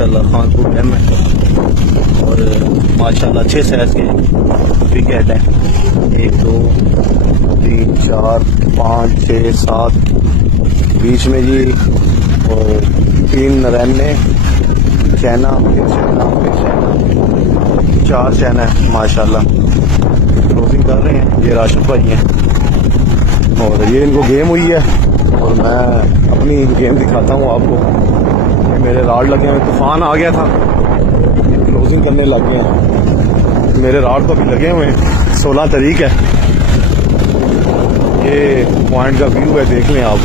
माशाल्लाह खानपुर डैम है और माशाल्लाह अच्छे साइज के विकेट है। 1 2 3 4 5 6 7 बीच में जी और 3 नरैने चैना फिर चैना फिर चैना 4 चैना है माशाल्लाह। क्लोजिंग कर रहे हैं ये राशिद भाई हैं और ये इनको गेम हुई है और मैं अपनी गेम दिखाता हूँ आपको। ये मेरे राड लगे हुए, तूफान आ गया था, क्लोजिंग करने लग गए हैं। मेरे राड तो अभी लगे हुए हैं, 16 तारीख है। ये पॉइंट का व्यू है, देख लें आप।